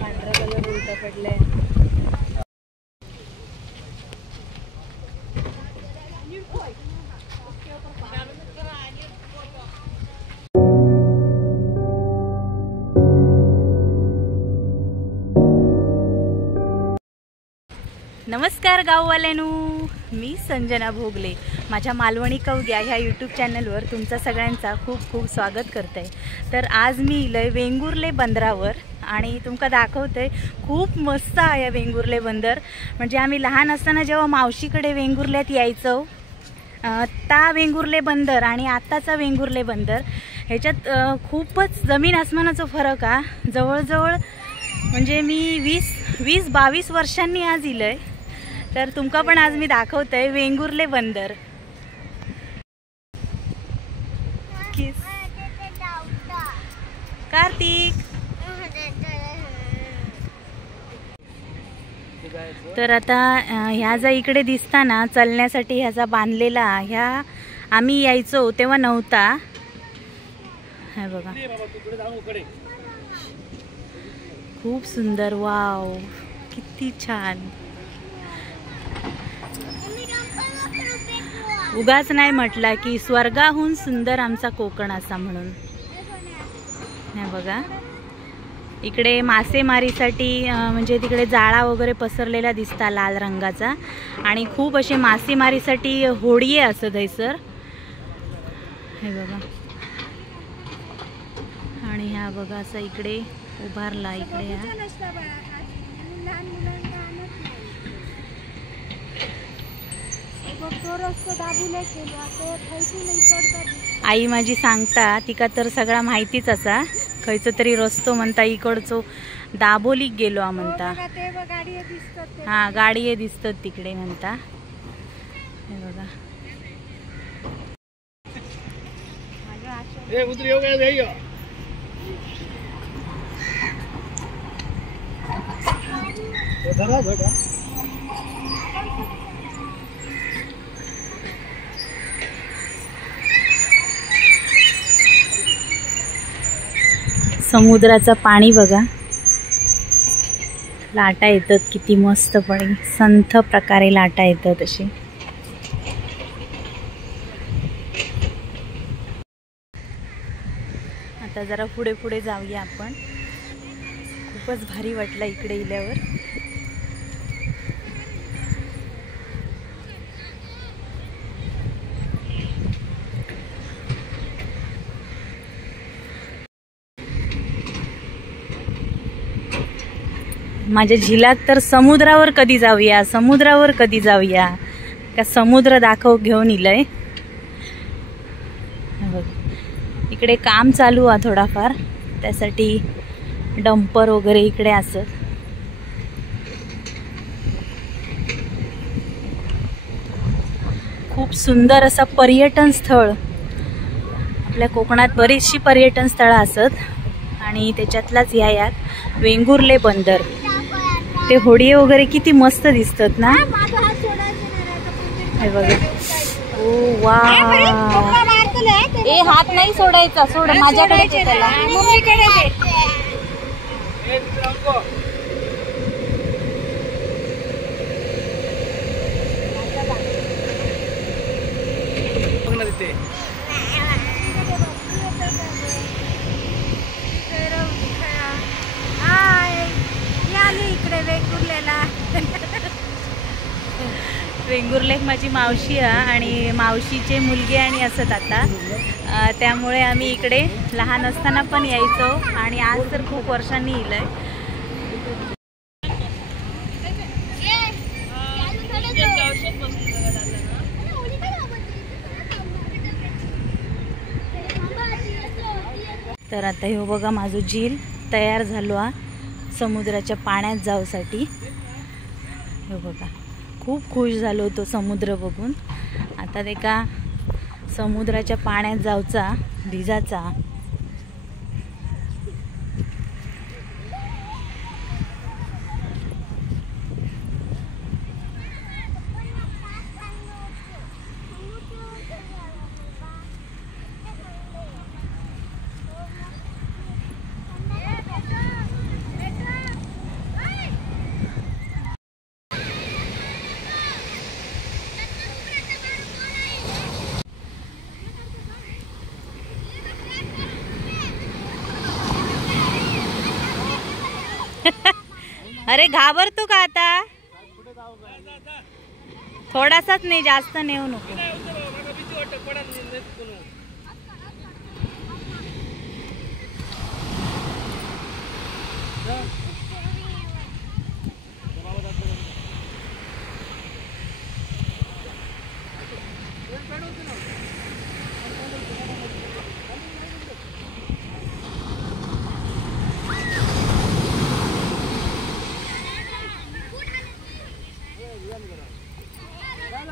पांढरा कलर उलटा पडलाय. नमस्कार गाववाल्यांनो, मी संजना भोगले. माझ्या मालवणी कवग्या ह्या यूट्यूब चॅनलवर तुमचं सगळ्यांचा खूप खूप स्वागत करते. तर आज मी इलय वेंगुर्ले बंदरावर आणि तुमका दाखवते. खूप मस्त आहे वेंगुर्ले बंदर. म्हणजे आम्ही लहान असताना जेव्हा मावशीकडे वेंगुर्ल्यात यायचो, ता वेंगुर्ले बंदर आणि आत्ताचा वेंगुर्ले बंदर ह्याच्यात खूपच जमीन आसमानाचा फरक आहे. जवळजवळ म्हणजे मी 20-22 वर्षांनी आज इलय. तर तुमका पण आज मी दाखवते वेंगुर्ले बंदर. कार्तिक, तर आता ह्या जा इकडे दिसता ना चलण्यासाठी ह्याचा बांधलेला, ह्या आम्ही यायचो तेव्हा नव्हता. हे बघा खूप सुंदर. वाव, किती छान. उगाच नाही म्हटला की स्वर्गाहून सुंदर आमचा कोकण असा म्हणून. हे बघा इकडे मासेमारीसाठी म्हणजे तिकडे जाळा वगैरे पसरलेला दिसता लाल रंगाचा, आणि खूप असे मासेमारीसाठी होडीये असत थंयसर. हे बघा, आणि ह्या बघा असं इकडे उभारला. इकडे आई माझी सांगता तिका तर सगळा माहितीच असा. खयचो तरी रस्तो म्हणता इकडचो दाबोलीक गेलो म्हणता. हा, गाडी दिसतात तिकडे म्हणता. हे बघा समुद्राचं पाणी बघा, लाटा येतात किती मस्तपणे, संथ प्रकारे लाटा येतात अशी. आता जरा पुढे पुढे जाऊया आपण. खूपच भारी वाटलं इकडे इल्यावर. माझ्या झिलाक तर समुद्रावर कधी जाऊया, समुद्रावर कधी जाऊया, का समुद्र दाखव घेऊन इलय. इकडे काम चालू आहे थोडाफार, त्यासाठी डंपर वगैरे इकडे असत. खूप सुंदर असं पर्यटन स्थळ. आपल्या कोकणात बरीचशी पर्यटन स्थळं असत आणि त्याच्यातलाच यात वेंगुर्ले बंदर. ते होडी वगैरे किती मस्त दिसतात ना. हे बघा, ओ वा, ए हात नाही सोडायचा, सोड माझ्याकडे त्याला. वेंगुर्लेक माझी मावशी आहे आणि मावशीचे मुलगे आणि असत आता. त्यामुळे आम्ही इकडे लहान असताना पण यायचो आणि आज तर खूप वर्षांनी इलय. तर आता हे बघा माझं झील तयार झालो आहे समुद्राच्या पाण्यात जाऊसाठी. हे बघा खूप खुश झालो तो समुद्र बघून. आता ते का समुद्राच्या पाण्यात जाऊचा भिजाचा. अरे घाबरतो का आता? थोडासाच नाही, जास्त नेऊ नको.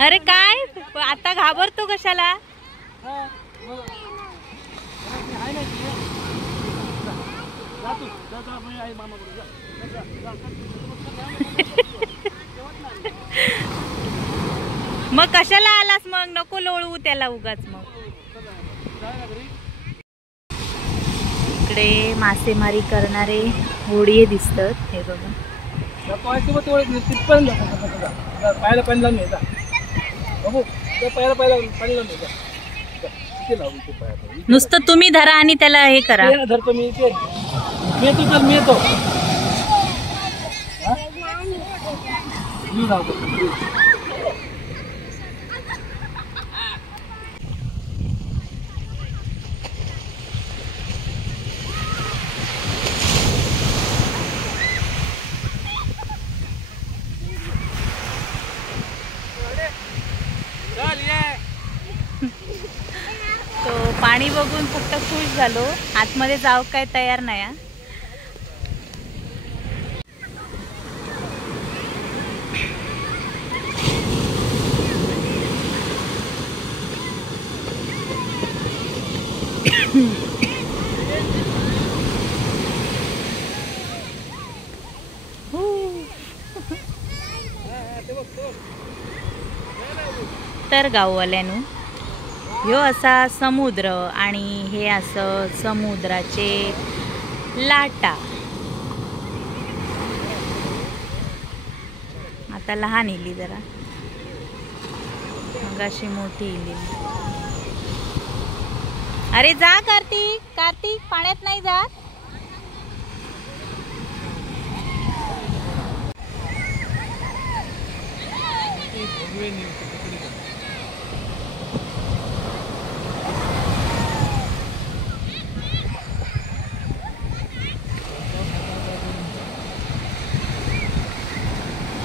अरे काय आता घाबरतो कशाला? मग कशाला आलास? मग नको लोळवू त्याला उगाच. मग इकडे मासेमारी करणारे होडीये दिसतात. हे बघा. नुसतं तुम्ही धरा आणि त्याला हे करा. धरतो मी. तो पाणी बघून फक्त खुश झालो. आतमध्ये जाऊ काय तयार नाही. तर गाववाल्यानु ह्यो असा समुद्र आणि हे असं समुद्राचे लाटा. आता लहान इली जरा, मग अशी मोठी इली. अरे जा कार्तिक, कार्तिक पाण्यात नाही जात.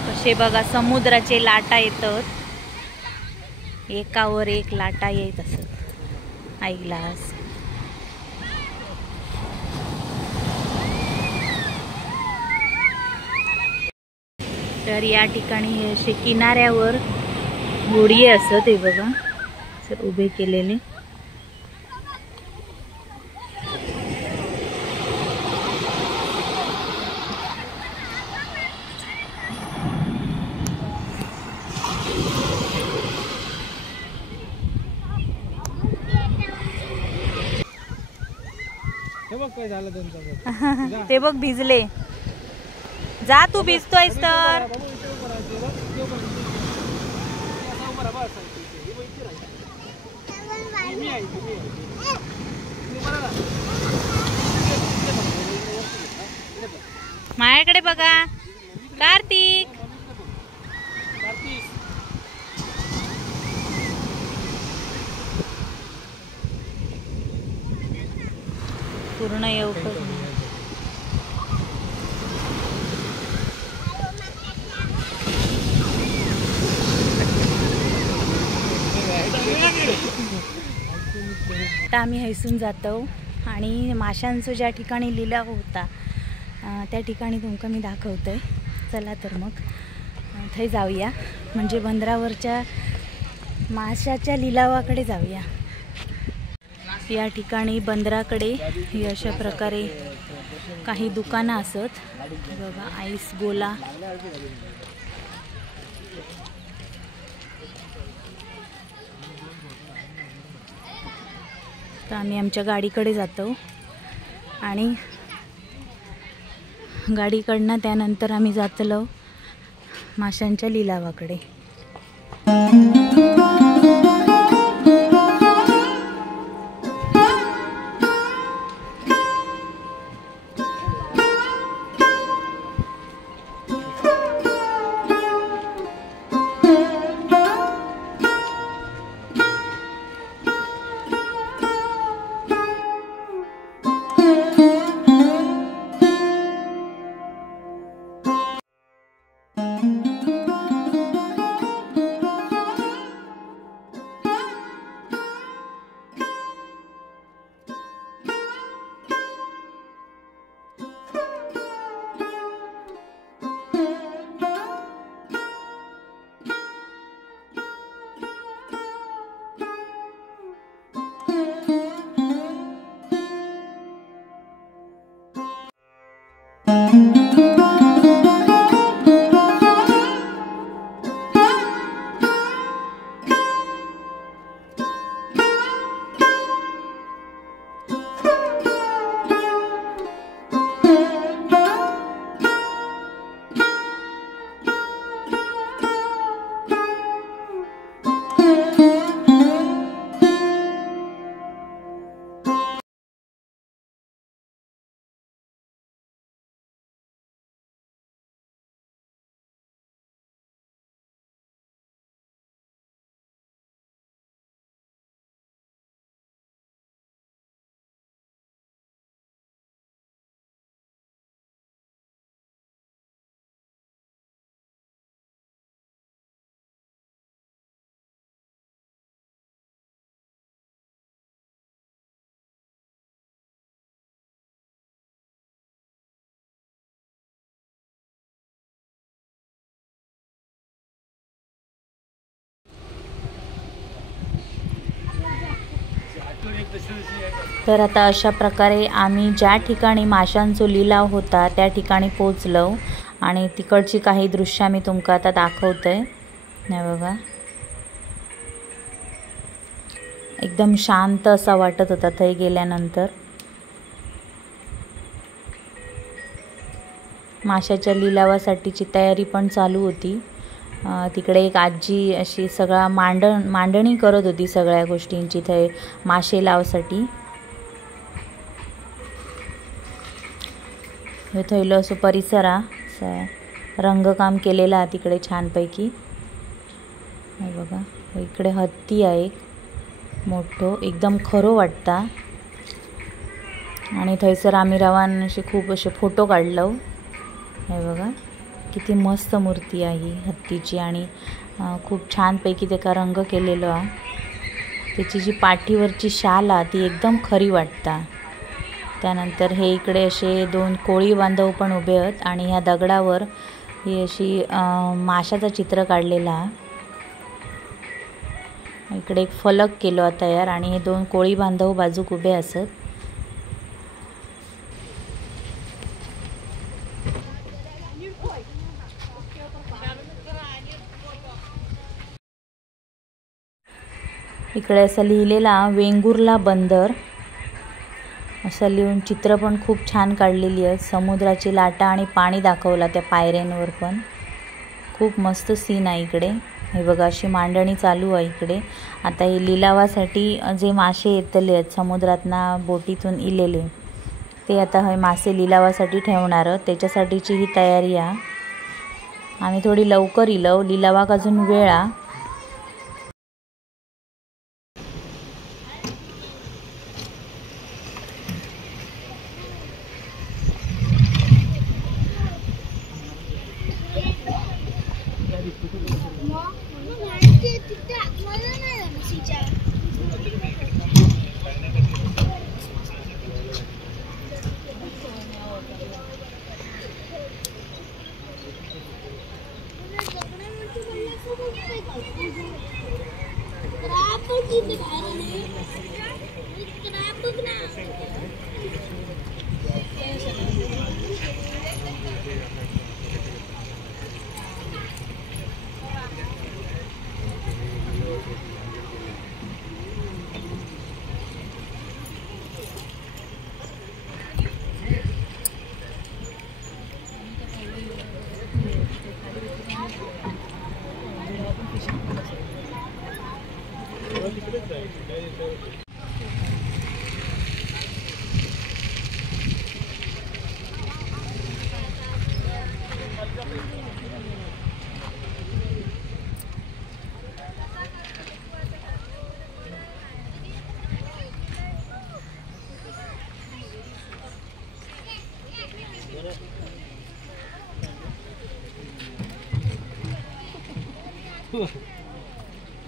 कसे बघा समुद्राचे लाटा येतात, एकावर एक लाटा येत असत. ऐकलास? तर या ठिकाणी हे असे किनाऱ्यावर होडी असत. हे बघा सर उभे केलेले. ते बघ भिजले. जा तू भिजतोयस तर. माझ्याकडे बघा कार्तिक. पूर्ण येऊ आता आम्ही हैसून जातो आणि माशांचं ज्या ठिकाणी लिलाव होता त्या ठिकाणी तुमका मी दाखवतोय. चला तर मग थंय जाऊया. म्हणजे बंदरावरच्या माशाच्या लिलावाकडे जाऊया। या ठिकाणी बंदराकडे ही अशा प्रकारे काही दुकानं असत बघा। आईस गोला, तर आम्ही आमच्या गाडीकडे जातो आणि गाडीकडनं त्यानंतर आम्ही जातलो माशांच्या लिलावाकडे। तर आता अशा प्रकारे आम्ही ज्या ठिकाणी माशांचो लिलाव होता त्या ठिकाणी पोहोचलो आणि तिकडची काही दृश्य मी तुमका आता दाखवतोय। नाही बघा, एकदम शांत असा वाटत होता थै गेल्यानंतर। माशाच्या लिलावासाठीची तयारी पण चालू होती। तिकडे एक आजी अशी सगळा मांडणी करत होती सगळ्या गोष्टींची थै मासे लावसाठी। हे थैलो असो परिसरा रंगकाम केलेला आहे तिकडे छानपैकी। हे बघा, इकडे हत्ती आहे एक मोठो, एकदम खरो वाटता। आणि थैसर आम्ही रवान असे खूप असे फोटो काढलो। हे बघा किती मस्त मूर्ती आहे हत्तीची आणि खूप छानपैकी त्याका रंग केलेलो आहे। त्याची जी पाठीवरची शाल आहे ती एकदम खरी वाटता। त्यानंतर हे इकडे असे दोन कोळी बांधव पण उभे आहेत आणि ह्या दगडावर ही अशी माशाचं चित्र काढलेला आहे। इकडे एक फलक केलो आहे तयार आणि हे दोन कोळी बांधव बाजूक उभे असत। इकडे असं लिहिलेला वेंगुर्ला बंदर असं लिहून चित्र पण खूप छान काढलेली आहे। समुद्राची लाटा आणि पाणी दाखवला त्या पायऱ्यांवर पण खूप मस्त सीन आहे इकडे। हे बघा अशी मांडणी चालू आहे इकडे। आता हे लिलावासाठी जे मासे येतले आहेत समुद्रातना बोटीतून इलेले ते आता हे मासे लिलावासाठी ठेवणार, त्याच्यासाठीची ही तयारी आहे। आम्ही थोडी लवकर इलो, लिलावाक अजून वेळ आहे।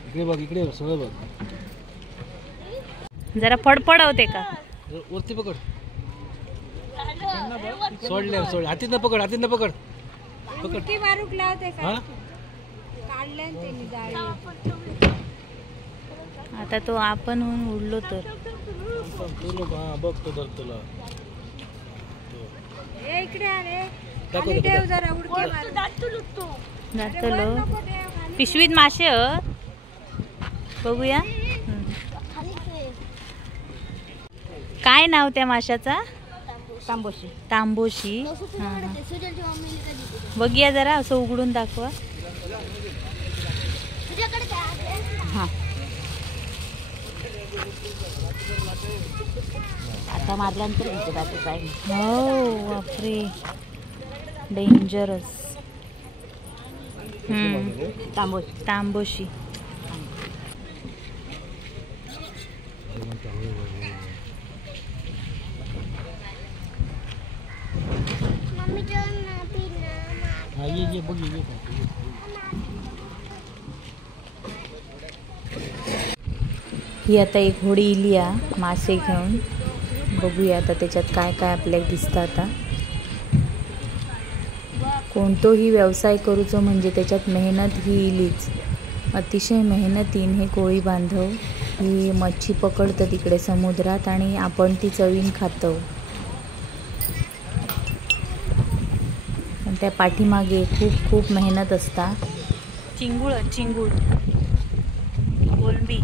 इकडे बघ, इकडे सगळं बघ. जरा फडफडवते का? वरती पकड. सोडले सोड. हातीत न पकड, हातीत न पकड. पकड. आता तो आपण उडलो तर बघ तो धर तुला. पिशवीत मासे बघूया. काय नाव त्या माशाचा? तांबोशी. तांबोशी. बघूया जरा, असं उघडून दाखवा. आता मारल्यानंतर हो बापरे, डेंजरस. तांबोशी. तांबोशी. ही आता एक होडी इली आहे मासे घेऊन. बघूया आता त्याच्यात काय काय आपल्याला दिसतं. आता कोणतोही व्यवसाय करूचो म्हणजे त्याच्यात मेहनत ही इलीच. अतिशय मेहनतीन हे कोळी बांधव ही मच्छी पकडतात तिकडे समुद्रात आणि आपण ती चवीन खातो. पण त्या पाठीमागे खूप खूप मेहनत असता. चिंगूळ चिंगूळ कोलंबी.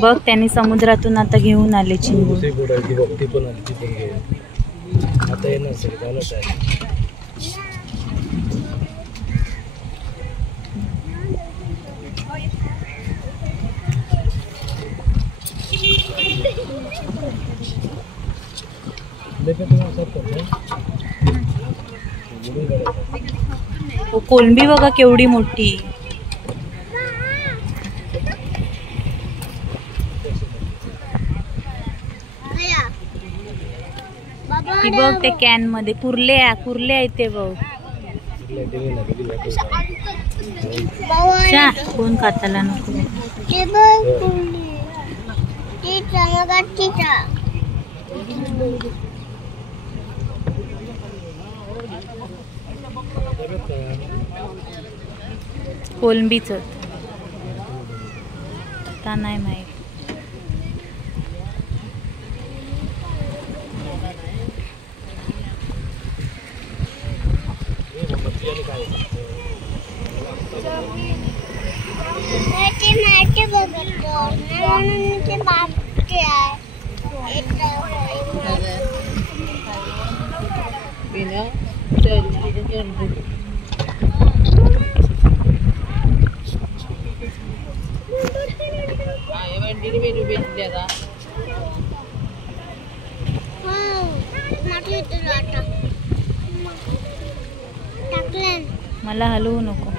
बघ त्यांनी समुद्रातून आता घेऊन आले चिंगूळ. कोलंबी बघा केवढी मोठी. ती बघ ते कॅन मध्ये कुर्ले आहेत ते बघ. कोण खाताला नको. कोलंबीच आता नाही माहित. मला हलवू नको.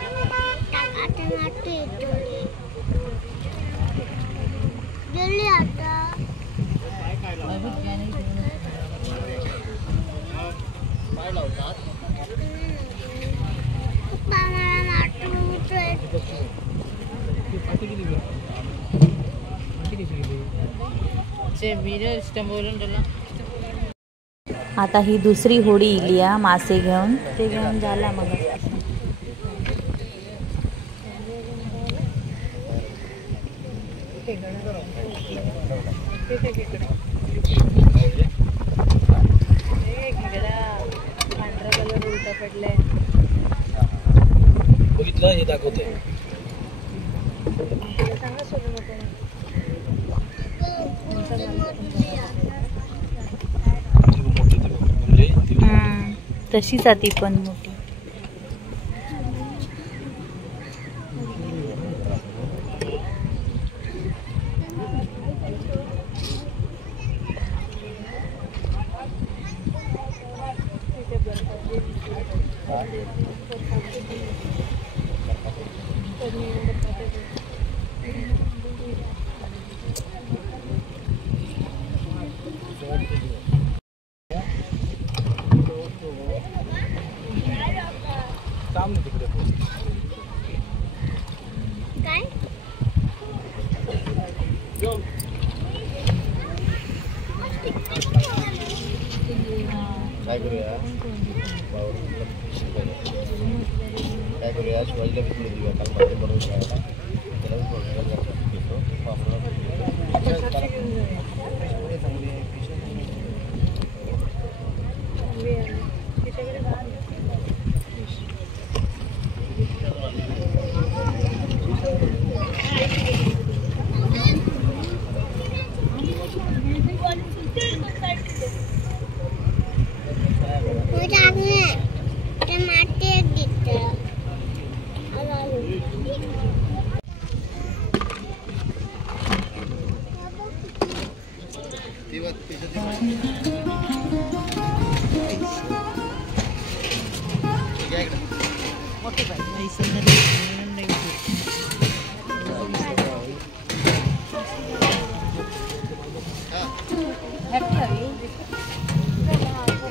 വീഡിയോ ഇഷ്ടം പോലെ ഉണ്ടല്ലോ. आता ही दुसरी होडी इली आहे मासे घेऊन, ते घेऊन झाला मग. पांढरा कलर उलटा पडलाय. बघितलं हे दाखवते. सांगा सोडू नको. तशीच आहे ती पण मोठी. काय करूया शिवाजीला पुढे देऊया. काल माझे बरोबर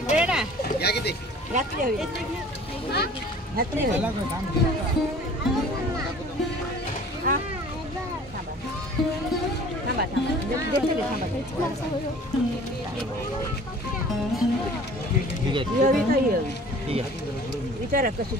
त्याला विचारा कशी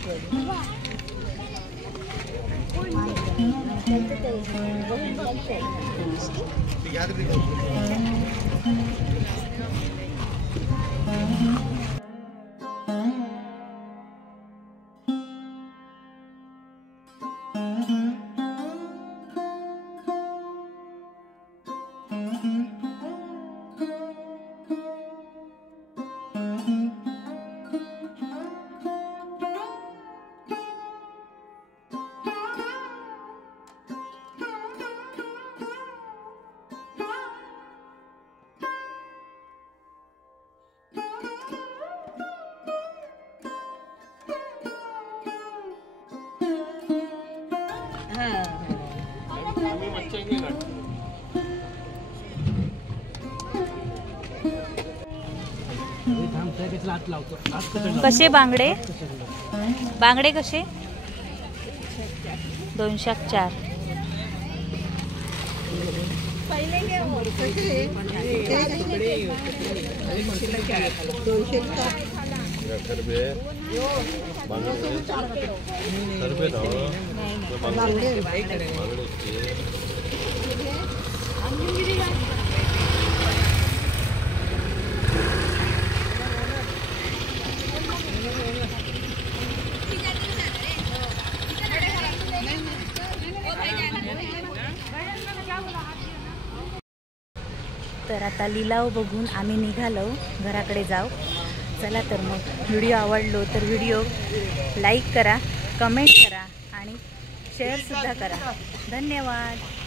कसे बांगडे? बांगडे कसे? 204. तर आता लिलाव बघून आम्ही निघालो, घराकडे जाऊ. चला तर मग व्हिडिओ आवडलो तर व्हिडिओ लाईक करा, कमेंट करा आणि शेअरसुद्धा करा. धन्यवाद.